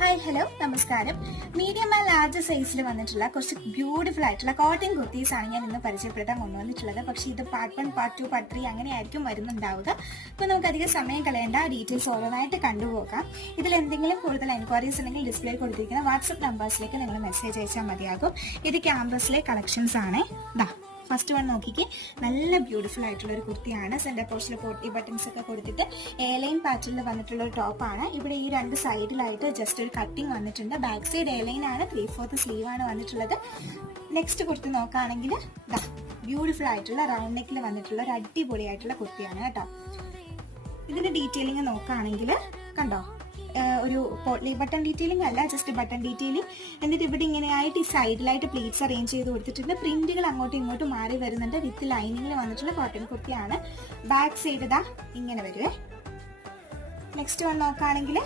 Hi hello നമസ്കാരം. Medium and large സൈസിൽ വന്നിട്ടുള്ള കുറച്ച് ബ്യൂട്ടിഫുൾ ആയിട്ടുള്ള കോട്ടൺ കുർത്തീസ് ആണ് ഞാൻ ഇന്ന് പരിചയപ്പെടുത്താൻ കൊണ്ടുവന്നിട്ടുള്ളത്. പക്ഷേ ഇത് പാർട്ട് 1, പാർട്ട് 2, പാർട്ട് 3 അങ്ങനെയായിരിക്കും വരുന്നുണ്ടാവുക. അപ്പോൾ നമുക്ക് അധികം സമയം കളയേണ്ട, ഡീറ്റെയിൽസ് ഓരോന്നായിട്ട് കണ്ടുപോകാം. ഇതിൽ എന്തെങ്കിലും കൂടുതൽ എൻക്വയറീസ് ഉണ്ടെങ്കിൽ ഡിസ്പ്ലേ കൊടുത്തിരിക്കുന്ന വാട്സ്ആപ്പ് നമ്പേഴ്സിലേക്ക് നിങ്ങൾ മെസ്സേജ് അയച്ചാൽ മതിയാകും. ഇത് ക്യാമ്പസിലെ കളക്ഷൻസ് ആണ്. ഫസ്റ്റ് വൺ നോക്കിക്കേ, നല്ല ബ്യൂട്ടിഫുൾ ആയിട്ടുള്ള ഒരു കുർത്തിയാണ്. സെന്റർ പോർഷനിൽ പോട്ടി ബട്ടൺസ് ഒക്കെ കൊടുത്തിട്ട് എയർലൈൻ പാറ്റേണിൽ വന്നിട്ടുള്ള ഒരു ടോപ്പാണ്. ഇവിടെ ഈ രണ്ട് സൈഡിലായിട്ട് ജസ്റ്റ് ഒരു കട്ടിങ് വന്നിട്ടുണ്ട്. ബാക്ക് സൈഡ് എയർലൈൻ ആണ്, 3/4 സ്ലീവ് ആണ് വന്നിട്ടുള്ളത്. നെക്സ്റ്റ് കുർത്തി നോക്കുകയാണെങ്കിൽ ബ്യൂട്ടിഫുൾ ആയിട്ടുള്ള റൗണ്ട് നെക്കിൽ വന്നിട്ടുള്ള ഒരു അടിപൊളിയായിട്ടുള്ള കുർത്തിയാണ് കേട്ടോ. ഇതിന്റെ ഡീറ്റെയിലിംഗ് നോക്കുകയാണെങ്കിൽ കണ്ടോ, ഒരു പോട്ട്ലി ബട്ടൺ ഡീറ്റെയിലിംഗ് അല്ല, ജസ്റ്റ് ബട്ടൺ ഡീറ്റെയിലിംഗ്. എന്നിട്ട് ഇവിടെ ഇങ്ങനെയായിട്ട് ഈ സൈഡിലായിട്ട് പ്ലീറ്റ്സ് അറേഞ്ച് ചെയ്ത് കൊടുത്തിട്ടുണ്ട്. പ്രിന്റുകൾ അങ്ങോട്ടും ഇങ്ങോട്ടും മാറി വരുന്നുണ്ട്. വിത്ത് ലൈനിങ്ങിൽ വന്നിട്ടുള്ള കോട്ടൺ കുർത്തിയാണ്. ബാക്ക് സൈഡ് ഇങ്ങനെ വരുവേ. നെക്സ്റ്റ് വൺ നോക്കുകയാണെങ്കിൽ